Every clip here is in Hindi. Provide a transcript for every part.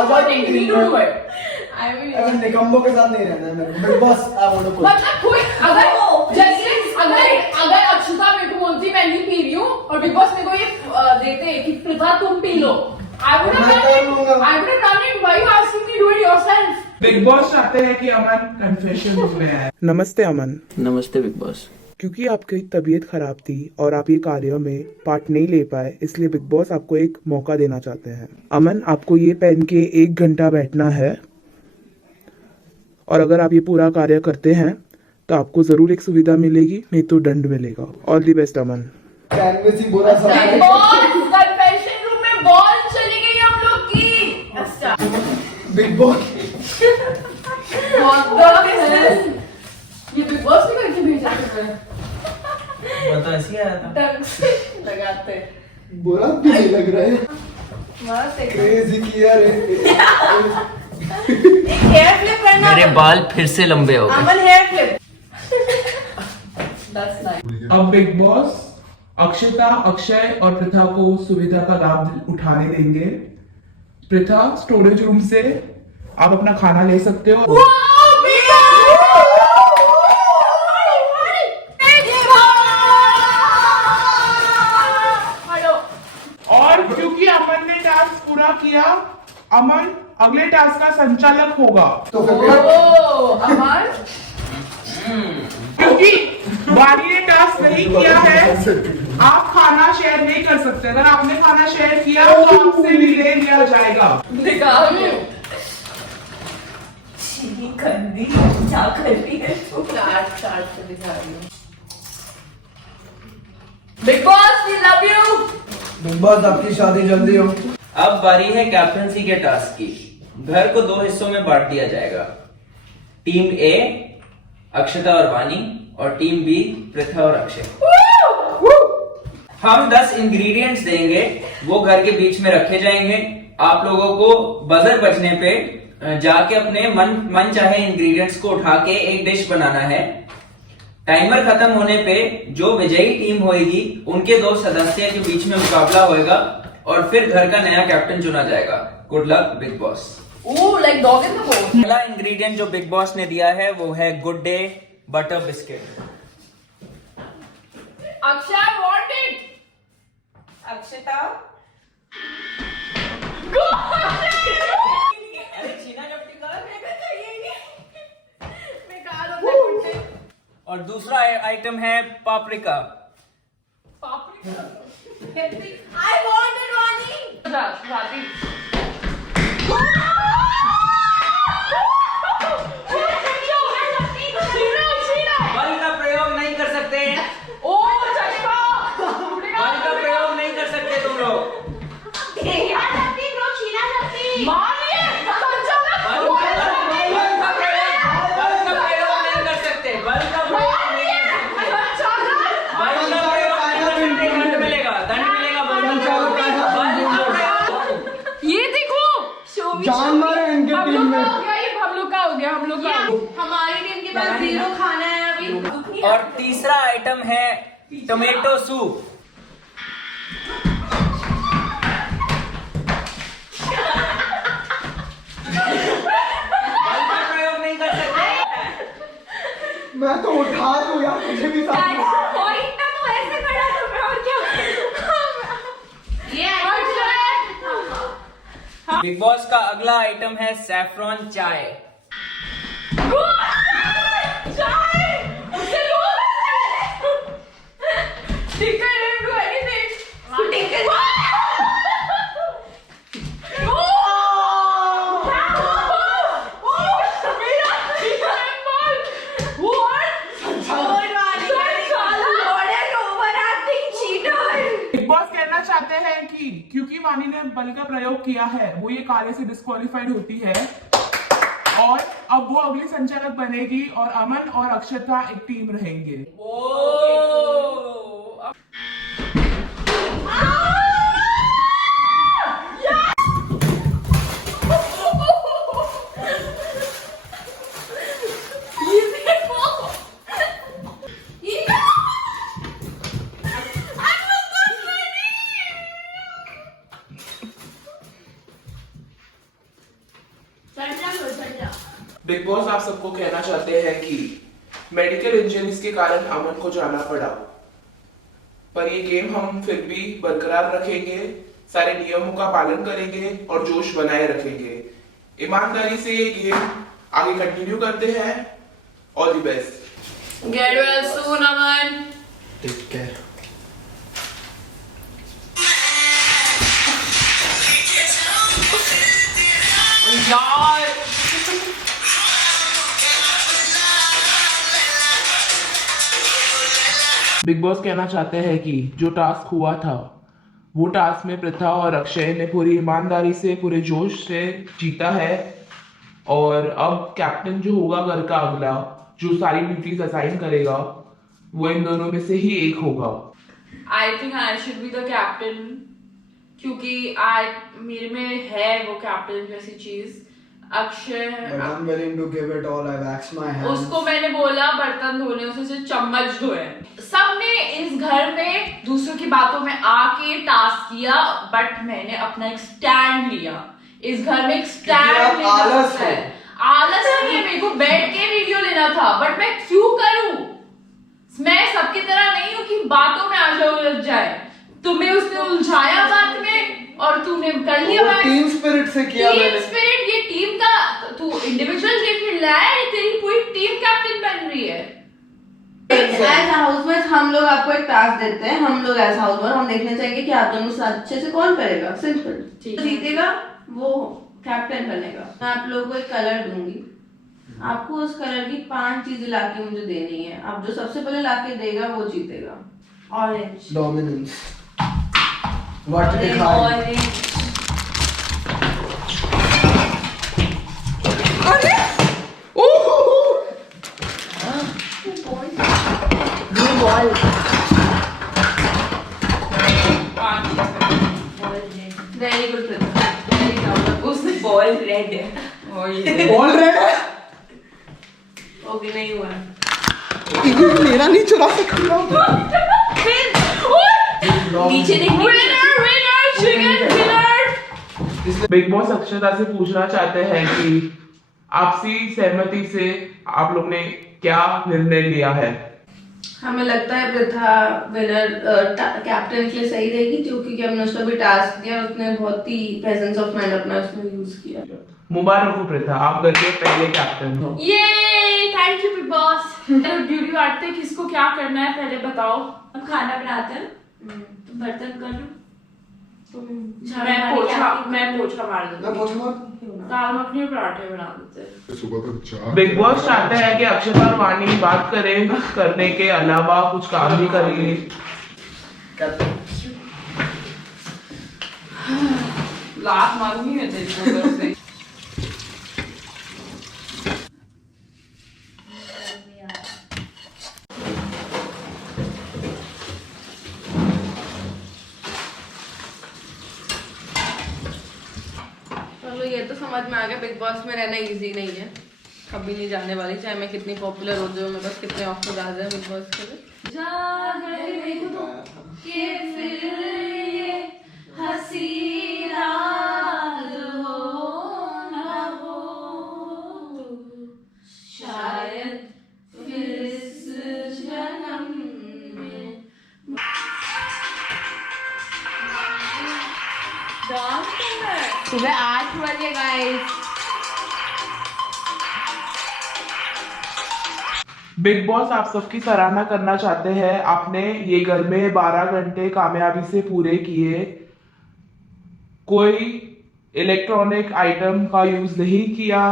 important. We don't do it. I mean, अगर निकम्बों के साथ नहीं रहना है मेरे को, Bigg Boss I want to quit. मतलब कोई अगर अक्षता मेरे को बोलती मैं नहीं पी रही हूँ और बिग बॉस मेरे को ये देते कि पृथा तुम P low, I would have done it. Why you asking me to do it yourself? Big Boss चाहते हैं कि अमन कन्फेशन में आए। नमस्ते अमन। नमस्ते बिग बॉस। क्योंकि आपकी तबीयत खराब थी और आप ये कार्य में पार्ट नहीं ले पाए, इसलिए बिग बॉस आपको एक मौका देना चाहते हैं। अमन, आपको ये पहन के 1 घंटा बैठना है और अगर आप ये पूरा कार्य करते हैं तो आपको जरूर एक सुविधा मिलेगी, नहीं तो दंड मिलेगा। All the best Aman. कैनवस ही बोला सब Big Boss, confession room में बॉल चली गई हम लोग की। अच्छा। Big Boss What the hell? ये बिग बॉस ने करके भेजा तुम्हें? बता ऐसी आया था। ढंग से लगाते। बुरा भी नहीं लग रहा है, मस्त है। क्रेजी किया रे। एक हेयर फ्लिप करना। मेरे बाल फिर से लंबे हो गए। अमन हेयर फ्लिप। That's nice. अब बिग बॉस अक्षता, अक्षय और पृथा को सुविधा का लाभ उठाने देंगे। पृथा, स्टोरेज रूम से आप अपना खाना ले सकते हो। और क्योंकि अमन ने टास्क पूरा किया, अमन अगले टास्क का संचालक होगा। तो फिर अमन क्योंकि वानी ने टास्क नहीं किया है, आप खाना शेयर नहीं कर सकते। अगर आपने खाना शेयर किया तो आपसे भी ले लिया जाएगा। दिखाओ। गंदी क्या कर रही है तू? चाट से दिखा रही हूँ। Big boss, we love you. Big boss आपकी शादी जल्दी हो। अब बारी है कैप्टनसी के टास्क की। घर को 2 हिस्सों में बांट दिया जाएगा। टीम ए अक्षता और वानी और टीम बी पृथा और अक्षय। हम 10 इंग्रेडिएंट्स देंगे, वो घर के बीच में रखे जाएंगे। आप लोगों को बजर बजने पे जाके अपने मन चाहे इंग्रेडिएंट्स को उठा के एक डिश बनाना है। टाइमर खत्म होने पे जो विजयी टीम होगी उनके 2 सदस्य के बीच में मुकाबला होएगा और फिर घर का नया कैप्टन चुना जाएगा। Good luck big boss. Like dog in the bone. पहला इंग्रेडिएंट जो बिग बॉस ने दिया है वो है good day butter biscuit. Akshay, want it. अक्षता अरे चीना चपटी कर। बेकार होते कुत्ते। और दूसरा आइटम है paprika. I want it, Vani. Radhi. बल का प्रयोग नहीं कर सकते। बल का प्रयोग नहीं कर सकते तुम लोग। ये देखो, जान मारे इनके टीम में। हम लोग का हो गया। हमारी टीम के पास 0 खाना है अभी। और तीसरा आइटम है टोमेटो सूप। बल का प्रयोग नहीं कर सकते। मैं तो उठा दूं यार, मुझे भी साथ में। बिग बॉस का अगला आइटम है सैफरॉन चाय। बिग बॉस कहना चाहते हैं कि क्योंकि वानी ने बल का प्रयोग किया है, वो ये कार्य से डिस्क्वालिफाइड होती है और अब वो अगली संचालक बनेगी और अमन और अक्षता एक टीम रहेंगे। बिग बॉस आप सबको कहना चाहते हैं कि मेडिकल इंजरीज के कारण अमन को जाना पड़ा, पर ये गेम हम फिर भी बरकरार रखेंगे, सारे नियमों का पालन करेंगे और जोश बनाए रखेंगे। ईमानदारी से ये गेम आगे कंटिन्यू करते हैं। All the best. Get well soon, Aman. Take care. यार बिग बॉस कहना चाहते हैं कि जो टास्क हुआ था वो टास्क में प्रथा और अक्षय ने पूरी ईमानदारी से पूरे जोश से जीता है, और अब कैप्टन जो होगा घर का अगला, जो सारी ड्यूटीज असाइन करेगा, वो इन दोनों में से ही एक होगा। I think I should be the captain, क्योंकि मेरे में है वो कैप्टन जैसी चीज। Akshay But I'm willing to give it all. I wax my hands. उसको मैंने बोला बर्तन धोने, उसे चम्मच धोए। सबने इस घर में दूसरों की बातों में आके टास्क किया, बट मैंने अपना एक स्टैंड लिया। इस घर में एक स्टैंड लेना आलस है। आलस नहीं है, मेरे को बैठ के वीडियो लेना था, बट मैं क्यों करूं? मैं सबकी तरह नहीं हूं कि बातों में आ जाओ उलझ जाए। तुम्हें उसने उलझाया बात में और तूने कर लिया बात। टीम स्पिरिट से किया टीम मैंने। स्पिरिट, ये टीम का तू इंडिविजुअल गेम खेल रहा है, तेरी पूरी टीम कैप्टन बन रही है। एज हाउसमेट हम लोग आपको एक टास्क देते हैं, हम लोग एज हाउसमेट हम देखना चाहेंगे कि आप दोनों से अच्छे से कौन करेगा। सिंपल, ठीक जो है। जीतेगा वो कैप्टन बनेगा। मैं आप लोगों को एक कलर दूंगी, आपको उस कलर की 5 चीजें लाके मुझे देनी है। आप जो सबसे पहले लाके देगा वो जीतेगा। Orange, dominance. व्हाट दिखाई? Very good, very proud. उसने बॉल रेड है। ऑल रेड है। ओके, नहीं हुआ। ये मेरा नहीं चुरा सकती। नीचे देखने winner winner chicken dinner. Big Boss Akshata से पूछना चाहते हैं कि आपसी सहमति से आप लोग ने क्या निर्णय लिया है? हमें लगता है प्रथा विनर कैप्टन के लिए सही रहेगी, क्योंकि हमने उसको भी टास्क दिया, उसने बहुत ही प्रेजेंस ऑफ माइंड अपना उसमें यूज किया। मुबारक हो प्रथा, आप घर के पहले कैप्टन हो। ये thank you big boss. Duty बांटते किसको क्या करना है पहले बताओ। हम खाना बनाते हैं, तुम बर्तन कर लो। मैं पोछा मार मैं दूंगी। पूछूं मत। दाल मखनी और पराठे बना देते। सुबह तक चार बिग बॉस चाहते हैं कि अक्षता और वाणी बात करें, करने के अलावा कुछ काम भी करेंगे। लात मारूंगी मैं तेरे को उधर से। चलो ये तो समझ में आ गया, बिग बॉस में रहना इजी नहीं है, कभी नहीं जाने वाली, चाहे मैं कितनी पॉपुलर हो जाऊँ, मेरे पास कितने ऑफर आ जाए बिग बॉस के लिए। सुबह 8 बजे गाइस। बिग बॉस आप सबकी सराहना करना चाहते हैं, आपने ये घर में 12 घंटे कामयाबी से पूरे किए, कोई इलेक्ट्रॉनिक आइटम का यूज नहीं किया,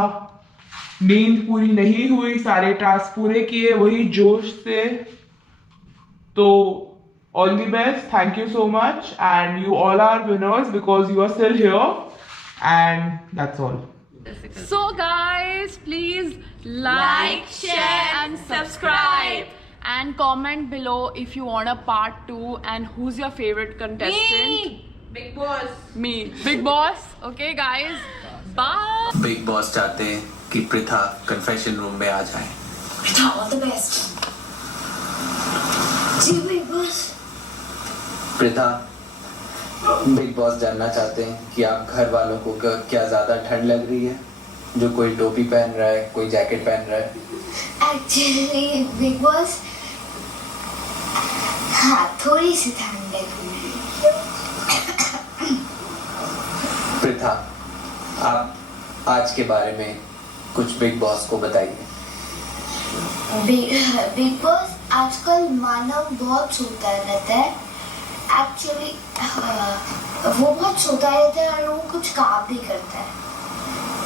नींद पूरी नहीं हुई, सारे टास्क पूरे किए वही जोश से। तो all the best, thank you so much, and you all are winners because you are still here, and that's all. So guys, please like, share and subscribe and comment below if you want a part 2 and who's your favorite contestant. Bigg Boss. Me. Big Boss. Okay guys. Bye. Bigg Boss चाहते हैं कि पृथा कन्फेशन रूम में आ जाए। ऑल द बेस्ट जी Bigg Boss. Pritha, Bigg Boss जानना चाहते हैं कि आप घर वालों को क्या ज्यादा ठंड लग रही है? जो कोई टोपी पहन रहा है, कोई जैकेट पहन रहा है? एक्चुअली बिग बॉस, हाँ थोड़ी सी ठंड लगी। पृथा, आप आज के बारे में कुछ बिग बॉस को बताइए। बिग बॉस आजकल मानव बहुत सोता रहता है। एक्चुअली वो बहुत सोता रहता है और वो कुछ काम नहीं करता है,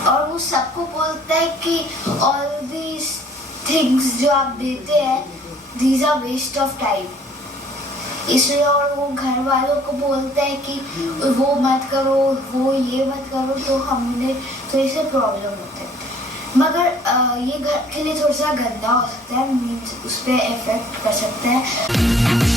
और वो सबको बोलता है कि ऑल दीज थिंग्स जो आप देते हैं these are waste of time, इसलिए। और वो घर वालों को बोलता है कि वो मत करो, वो ये मत करो, तो हमने तो इससे प्रॉब्लम होता है। मगर ये घर के लिए थोड़ा सा गंदा हो सकता है, मीन्स उस पर इफेक्ट कर सकता है।